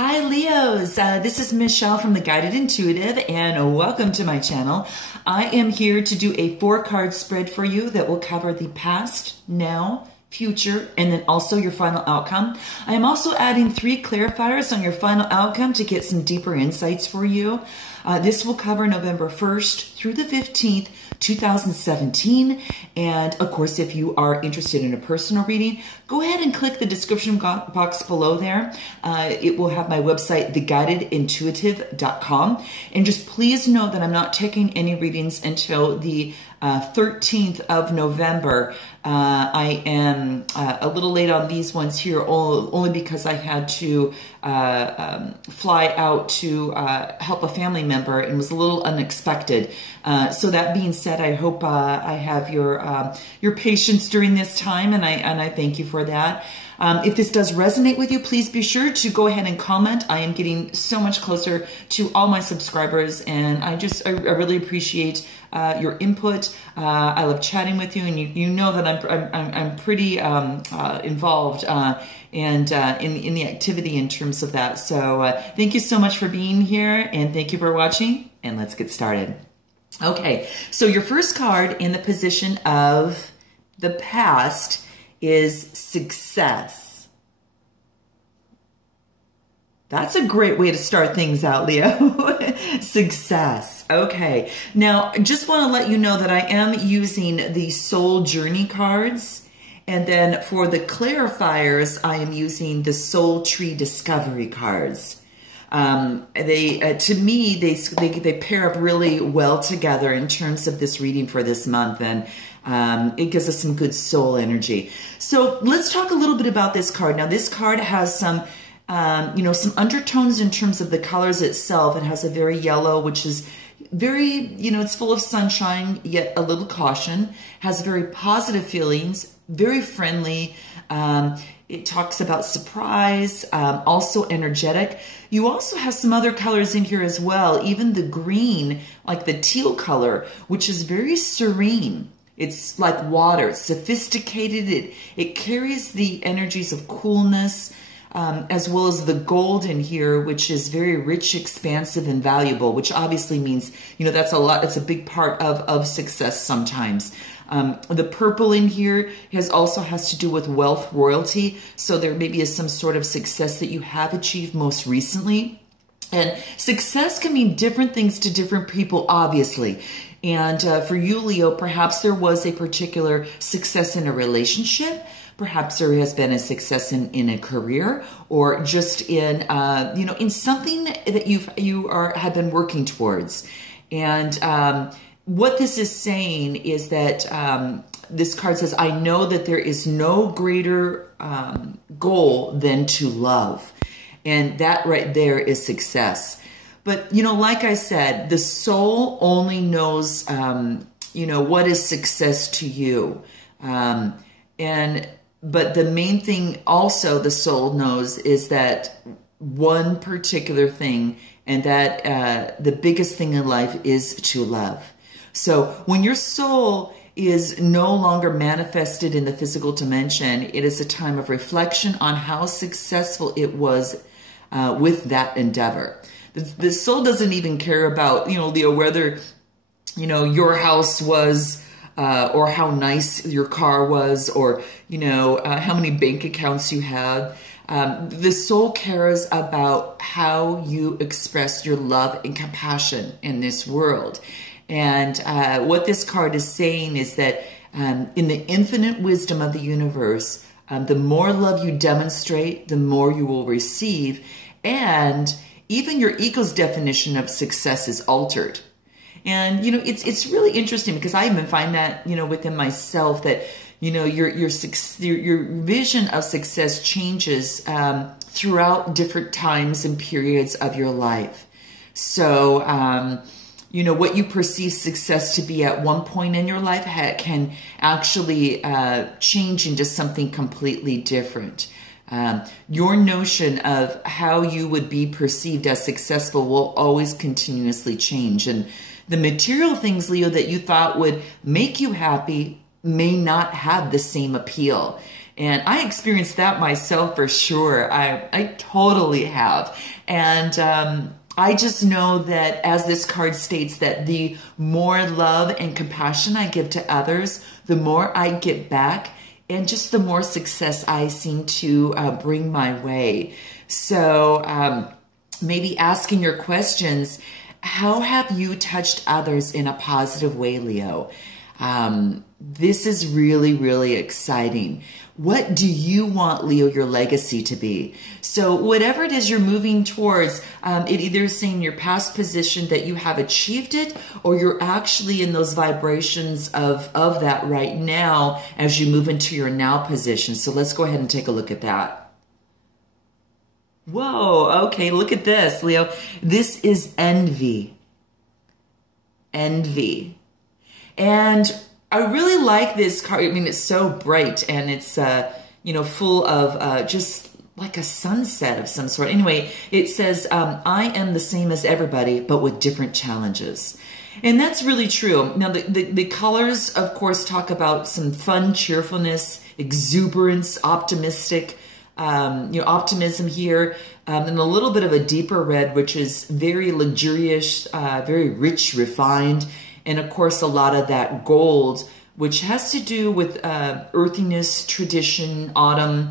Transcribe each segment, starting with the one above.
Hi Leos, this is Michelle from The Guided Intuitive and welcome to my channel. I am here to do a 4-card spread for you that will cover the past, now, future, and then also your final outcome. I am also adding 3 clarifiers on your final outcome to get some deeper insights for you. This will cover November 1st through the 15th, 2017. And of course, if you are interested in a personal reading, go ahead and click the description box below there. It will have my website, theguidedintuitive.com. And just please know that I'm not taking any readings until the 13th of November. I am a little late on these ones here only because I had to fly out to help a family member and was a little unexpected. So that being said, I hope I have your patience during this time, and I thank you for that. If this does resonate with you, please be sure to go ahead and comment. I am getting so much closer to all my subscribers, and I really appreciate your input. I love chatting with you, and you know that I'm pretty involved and in the activity in terms of that. So thank you so much for being here, and thank you for watching. And let's get started. Okay, so your first card in the position of the past is success. That's a great way to start things out, Leo. Success. Okay. Now, I just want to let you know that I am using the Soul Journey cards. And then for the clarifiers, I am using the Soul Tree Discovery cards. To me, they pair up really well together in terms of this reading for this month. And it gives us some good soul energy. So let's talk a little bit about this card. Now, this card has some, some undertones in terms of the colors itself. It has a very yellow, which is very, it's full of sunshine, yet a little caution, has very positive feelings, very friendly. It talks about surprise, also energetic. You also have some other colors in here as well, even the green, like the teal color, which is very serene. It's like water, it's sophisticated. It carries the energies of coolness, as well as the gold in here, which is very rich, expansive, and valuable, which obviously means, that's a lot. It's a big part of success sometimes. The purple in here also has to do with wealth, royalty. So there maybe is some sort of success that you have achieved most recently. And success can mean different things to different people, obviously. And for you, Leo, perhaps there was a particular success in a relationship. Perhaps there has been a success in a career, or just in in something that have been working towards. And what this is saying is that this card says, I know that there is no greater goal than to love. And that right there is success. But, like I said, the soul only knows, what is success to you. But the main thing also the soul knows is that one particular thing, and that the biggest thing in life is to love. So when your soul is no longer manifested in the physical dimension, it is a time of reflection on how successful it was with that endeavor. The soul doesn't even care about, Leo, whether, your house was, or how nice your car was, or, how many bank accounts you have. The soul cares about how you express your love and compassion in this world. And what this card is saying is that in the infinite wisdom of the universe, the more love you demonstrate, the more you will receive. And even your ego's definition of success is altered. And, it's really interesting because I even find that, within myself that, your vision of success changes throughout different times and periods of your life. So, what you perceive success to be at one point in your life can actually change into something completely different. Your notion of how you would be perceived as successful will always continuously change. And the material things, Leo, that you thought would make you happy may not have the same appeal. And I experienced that myself for sure. I totally have. And I just know that, as this card states, that the more love and compassion I give to others, the more I get back, and just the more success I seem to bring my way. So maybe asking your questions, how have you touched others in a positive way, Leo? This is really, really exciting. What do you want, Leo, your legacy to be? So whatever it is you're moving towards, it either is saying your past position that you have achieved it, or you're actually in those vibrations of that right now as you move into your now position. So let's go ahead and take a look at that. Whoa, okay, look at this, Leo. This is envy. Envy. And I really like this card. I mean, it's so bright, and it's, you know, full of just like a sunset of some sort. Anyway, it says, I am the same as everybody, but with different challenges. And that's really true. Now, the colors, of course, talk about some fun, cheerfulness, exuberance, optimistic, you know, optimism here, and a little bit of a deeper red, which is very luxurious, very rich, refined. And of course, a lot of that gold, which has to do with earthiness, tradition, autumn,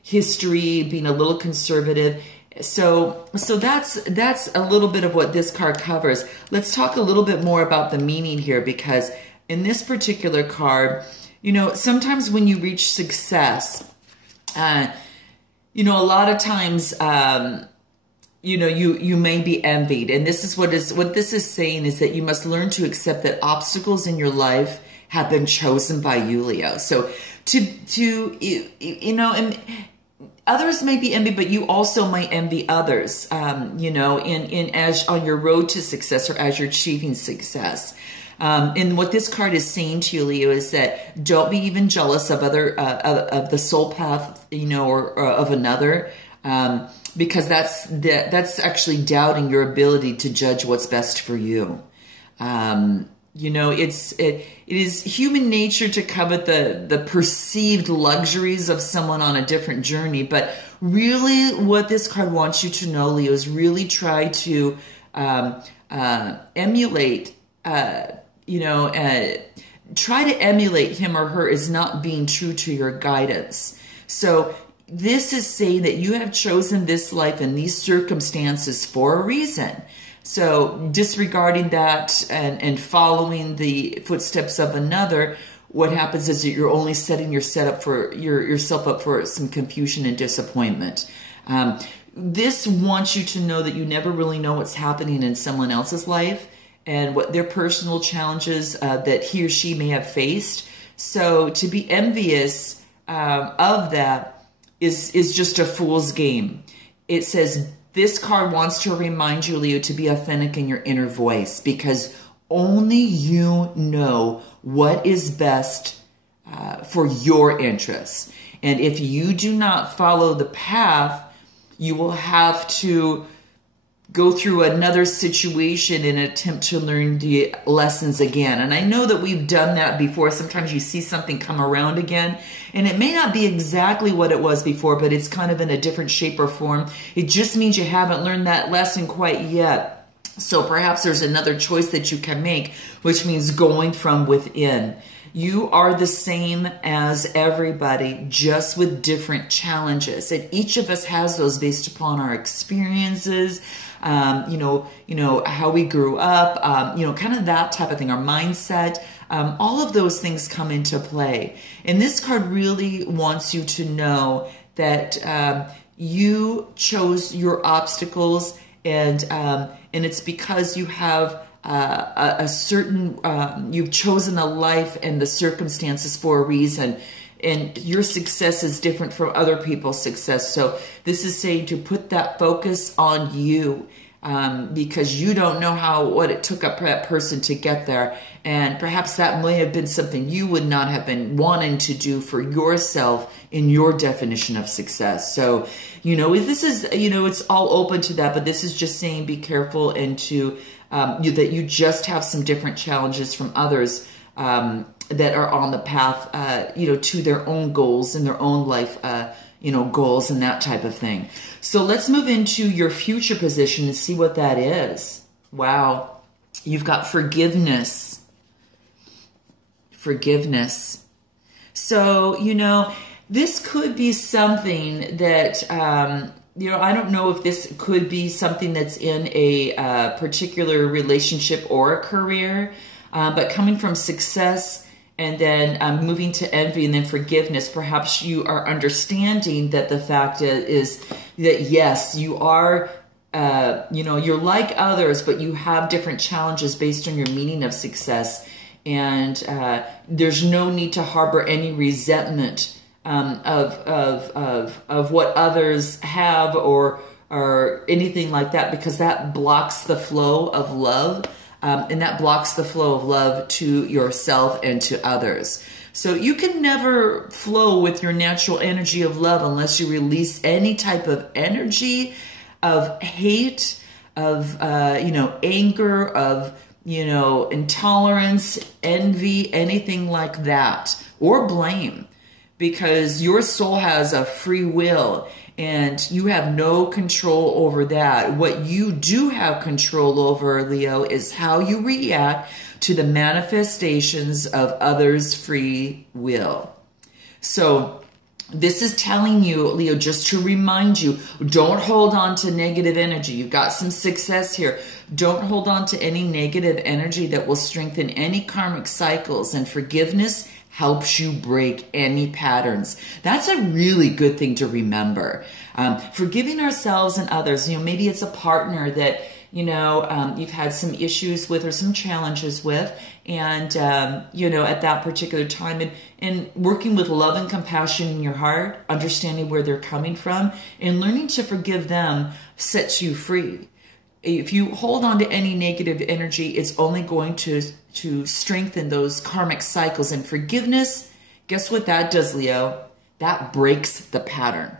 history, being a little conservative. So that's a little bit of what this card covers. Let's talk a little bit more about the meaning here, because in this particular card, you know, sometimes when you reach success, you know, a lot of times, you know, you may be envied. And this is what this is saying, is that you must learn to accept that obstacles in your life have been chosen by you, Leo. So you know, and others may be envied, but you also might envy others, you know, as on your road to success, or as you're achieving success. And what this card is saying to you, Leo, is that don't be even jealous of of the soul path, you know, or of another. Because that's actually doubting your ability to judge what's best for you. You know, it is human nature to covet the perceived luxuries of someone on a different journey. But really, what this card wants you to know, Leo, is really try to emulate. You know, try to emulate him or her is not being true to your guidance. So this is saying that you have chosen this life and these circumstances for a reason. So disregarding that and following the footsteps of another, what happens is that you're only setting yourself up for some confusion and disappointment. This wants you to know that you never really know what's happening in someone else's life and what their personal challenges that he or she may have faced. So to be envious of that is just a fool's game. It says this card wants to remind you, Leo, to be authentic in your inner voice, because only you know what is best for your interests. And if you do not follow the path, you will have to go through another situation in an attempt to learn the lessons again. And I know that we've done that before. Sometimes you see something come around again, and it may not be exactly what it was before, but it's kind of in a different shape or form. It just means you haven't learned that lesson quite yet. So perhaps there's another choice that you can make, which means going from within. You are the same as everybody, just with different challenges. And each of us has those based upon our experiences, you know, how we grew up, you know, kind of that type of thing, our mindset. All of those things come into play. And this card really wants you to know that you chose your obstacles, and it's because you have a certain, you've chosen a life and the circumstances for a reason. And your success is different from other people's success. So this is saying to put that focus on you, because you don't know what it took up for that person to get there. And perhaps that may have been something you would not have been wanting to do for yourself in your definition of success. So, you know, this is, you know, it's all open to that, but this is just saying be careful and to, that you just have some different challenges from others. that are on the path, to their own goals and their own life, goals and that type of thing. So let's move into your future position and see what that is. Wow. You've got forgiveness. Forgiveness. So, this could be something that, I don't know if this could be something that's in a particular relationship or a career, but coming from success and then moving to envy and then forgiveness, perhaps you are understanding that the fact is that, yes, you are, you're like others, but you have different challenges based on your meaning of success. And there's no need to harbor any resentment of what others have or anything like that, because that blocks the flow of love, and that blocks the flow of love to yourself and to others. So you can never flow with your natural energy of love unless you release any type of energy of hate, of anger, of intolerance, envy, anything like that, or blame. Because your soul has a free will and you have no control over that. What you do have control over, Leo, is how you react to the manifestations of others' free will. So this is telling you, Leo, just to remind you, don't hold on to negative energy. You've got some success here. Don't hold on to any negative energy that will strengthen any karmic cycles, and forgiveness helps you break any patterns. That's a really good thing to remember. Forgiving ourselves and others, maybe it's a partner that, you've had some issues with or some challenges with, and, at that particular time, and working with love and compassion in your heart, understanding where they're coming from, and learning to forgive them sets you free. If you hold on to any negative energy, it's only going to strengthen those karmic cycles. And forgiveness, guess what that does, Leo? That breaks the pattern.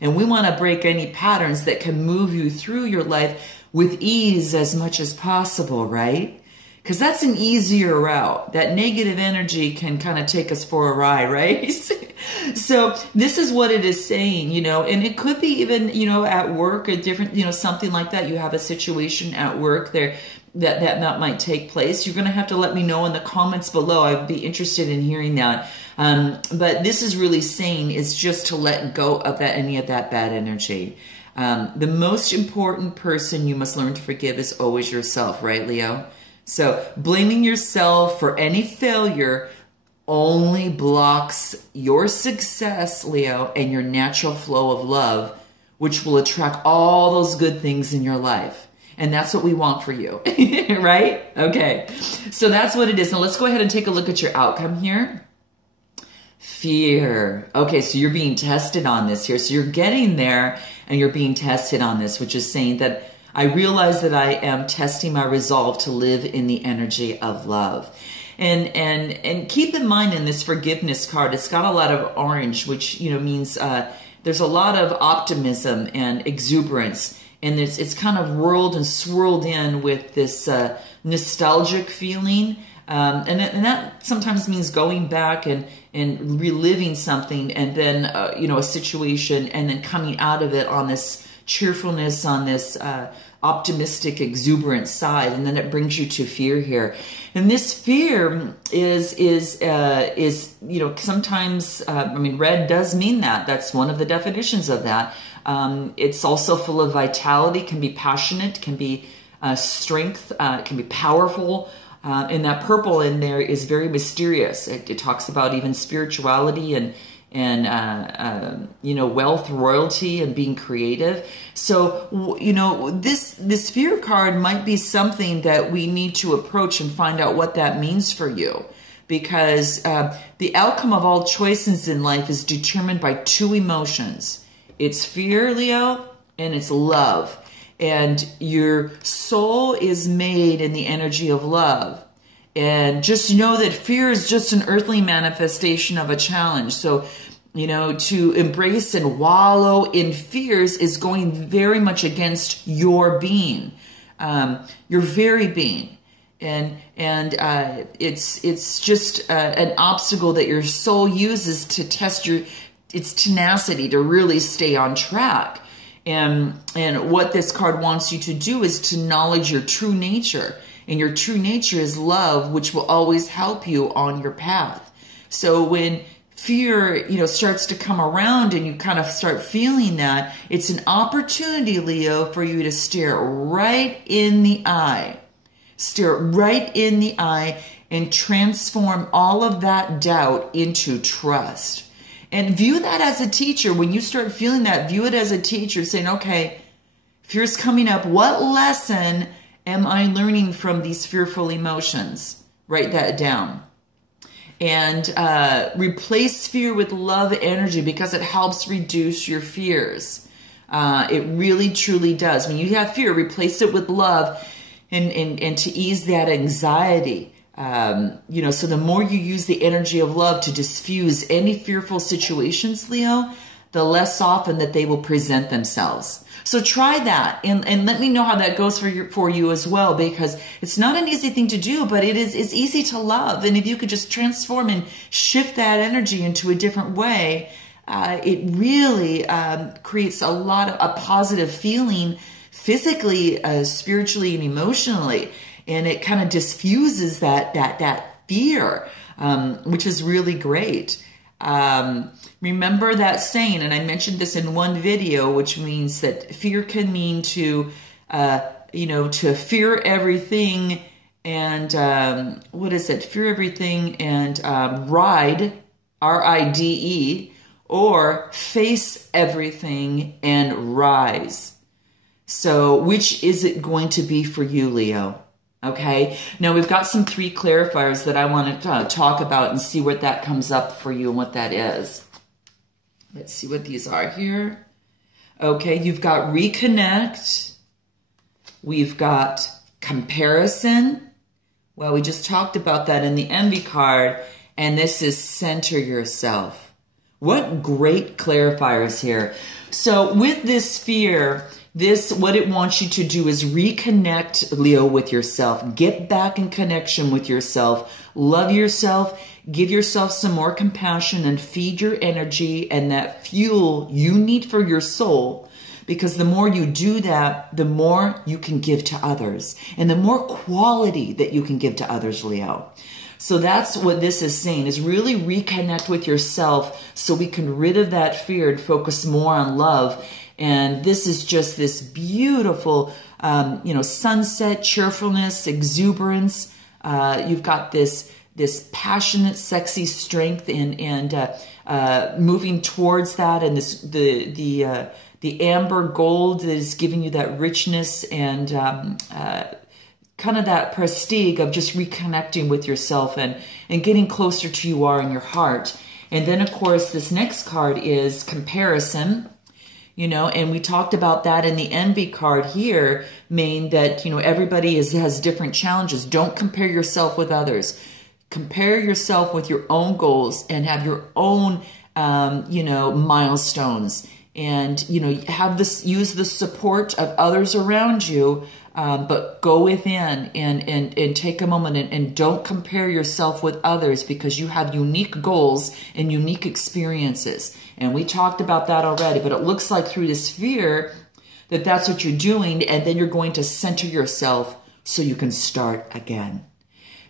And we want to break any patterns that can move you through your life with ease as much as possible, right? Because that's an easier route. That negative energy can kind of take us for a ride, right? So this is what it is saying, and it could be even, at work, a different, something like that. You have a situation at work there that might take place. You're going to have to let me know in the comments below. I'd be interested in hearing that. But this is really saying is just to let go of any of that bad energy. The most important person you must learn to forgive is always yourself, right, Leo? So blaming yourself for any failure only blocks your success, Leo, and your natural flow of love, which will attract all those good things in your life. And that's what we want for you, right? Okay, so that's what it is. Now let's go ahead and take a look at your outcome here. Fear. Okay, so you're being tested on this here. So you're getting there and you're being tested on this, which is saying that I realize that I am testing my resolve to live in the energy of love. And keep in mind in this forgiveness card, it's got a lot of orange, which, means there's a lot of optimism and exuberance. And it's kind of whirled and swirled in with this nostalgic feeling. And that sometimes means going back and reliving something, and then, a situation, and then coming out of it on this cheerfulness, on this optimistic, exuberant side, and then it brings you to fear here. And this fear is sometimes, red does mean that. That's one of the definitions of that. It's also full of vitality, can be passionate, can be strength, can be powerful. And that purple in there is very mysterious. It talks about even spirituality and wealth, royalty, and being creative. So, this fear card might be something that we need to approach and find out what that means for you. Because the outcome of all choices in life is determined by two emotions. It's fear, Leo, and it's love. And your soul is made in the energy of love. And just know that fear is just an earthly manifestation of a challenge. So, to embrace and wallow in fears is going very much against your being, your very being. It's just an obstacle that your soul uses to test its tenacity to really stay on track. And what this card wants you to do is to acknowledge your true nature. And your true nature is love, which will always help you on your path. So when fear, starts to come around and you kind of start feeling that, it's an opportunity, Leo, for you to stare right in the eye. Stare right in the eye and transform all of that doubt into trust. And view that as a teacher. When you start feeling that, view it as a teacher, saying, okay, fear's coming up. What lesson am I learning from these fearful emotions? Write that down. And replace fear with love energy, because it helps reduce your fears. It really, truly does. When you have fear, replace it with love and to ease that anxiety. So the more you use the energy of love to diffuse any fearful situations, Leo, the less often that they will present themselves. So try that and let me know how that goes for you as well, because it's not an easy thing to do, but it's easy to love. And if you could just transform and shift that energy into a different way, it really creates a positive feeling physically, spiritually, and emotionally. And it kind of diffuses that fear, which is really great. Remember that saying, and I mentioned this in one video, which means that fear can mean to fear everything and, what is it? Fear everything and ride, R-I-D-E, or face everything and rise. So which is it going to be for you, Leo? Okay, now we've got some 3 clarifiers that I want to talk about and see what that comes up for you and what that is. Let's see what these are here. Okay, you've got reconnect. We've got comparison. Well, we just talked about that in the envy card. And this is center yourself. What great clarifiers here. So with this fear, what it wants you to do is reconnect, Leo, with yourself. Get back in connection with yourself. Love yourself. Give yourself some more compassion and feed your energy and that fuel you need for your soul. Because the more you do that, the more you can give to others. And the more quality that you can give to others, Leo. So that's what this is saying, is really reconnect with yourself so we can rid of that fear and focus more on love. And this is just this beautiful, sunset, cheerfulness, exuberance. You've got this passionate, sexy strength and moving towards that, and the amber gold that is giving you that richness and kind of that prestige of just reconnecting with yourself and getting closer to who you are in your heart. And then, of course, this next card is comparison. And we talked about that in the envy card here, meaning that, everybody has different challenges. Don't compare yourself with others. Compare yourself with your own goals and have your own, milestones. And, use the support of others around you, but go within and take a moment and don't compare yourself with others, because you have unique goals and unique experiences. And we talked about that already, but it looks like through this fear that's what you're doing, and then you're going to center yourself so you can start again.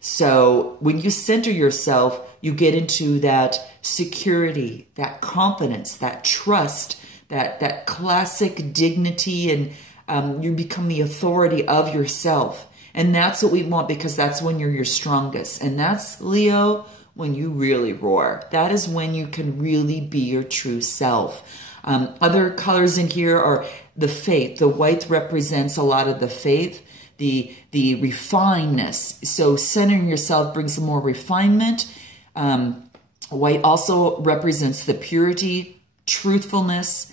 So when you center yourself, you get into that security, that confidence, that trust, that classic dignity, and you become the authority of yourself. And that's what we want, because that's when you're your strongest. And that's, Leo, when you really roar. That is when you can really be your true self. Other colors in here are the faith. The white represents a lot of the faith, the refinedness. So centering yourself brings more refinement. White also represents the purity, truthfulness,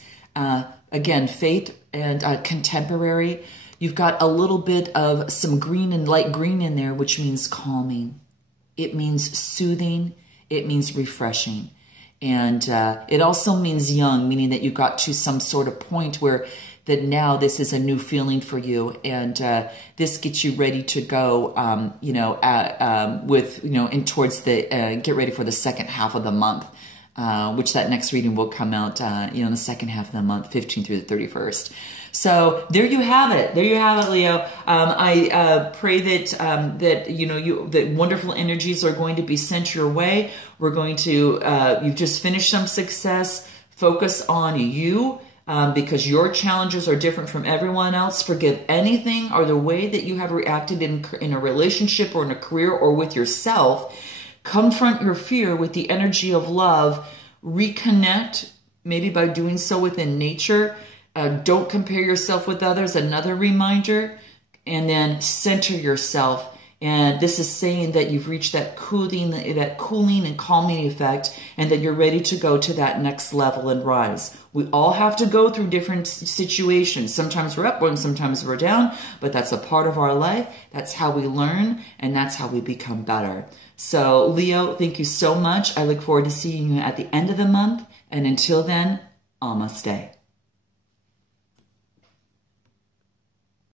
again, faith and contemporary. You've got a little bit of some green and light green in there, which means calming. It means soothing. It means refreshing. And it also means young, meaning that you got to some sort of point where that now this is a new feeling for you, and this gets you ready to go, in towards the, get ready for the second half of the month, which that next reading will come out, in the second half of the month, 15th through the 31st. So there you have it. There you have it, Leo. I pray that that wonderful energies are going to be sent your way. We're going to you've just finished some success. Focus on you, because your challenges are different from everyone else. Forgive anything or the way that you have reacted in a relationship or in a career or with yourself. Confront your fear with the energy of love. Reconnect, maybe by doing so within nature. Don't compare yourself with others. Another reminder. And then center yourself. And this is saying that you've reached that cooling and calming effect, and that you're ready to go to that next level and rise. We all have to go through different situations. Sometimes we're up and sometimes we're down, but that's a part of our life. That's how we learn, and that's how we become better. So Leo, thank you so much. I look forward to seeing you at the end of the month. And until then, namaste.